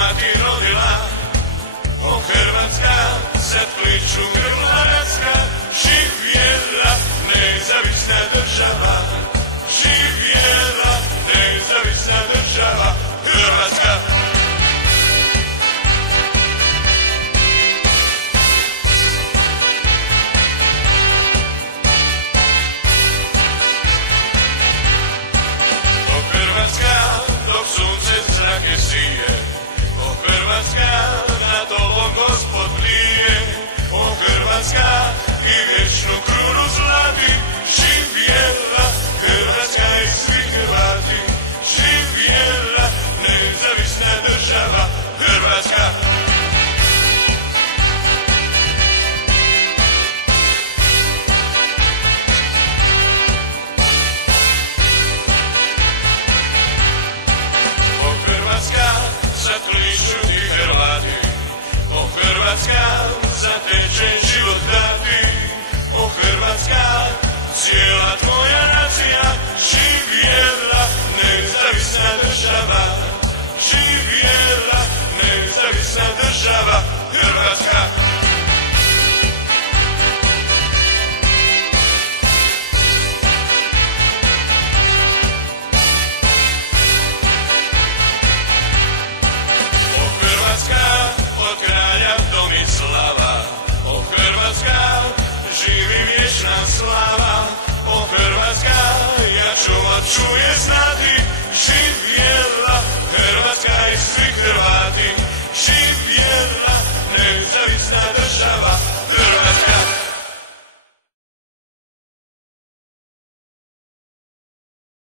mati rodila. O Hrvatska, sad kliču grla raska, živjela nezavisna država. Živjela nezavisna država Hrvatska. O Hrvatska, dok sunce zrake sije, o Hrvatska, na tobom Gospod lije. O Hrvatska, i vječnu krunu zlati, živjela Hrvatska i svi Hrvati. Živjela nezavisna država Hrvatska. O Hrvatska, sad kliču ti Hrvati. O Hrvatska, za tečen život dati. O Hrvatska, cijela tvoja nacija, živjela nezavisna država. Živjela nezavisna država Hrvatska. O Hrvatska, od kralja Tomislava. O Hrvatska, živi vječna slava. O Hrvatska, ja ću od čuje znati. Živjela Hrvatska i svi Hrvati.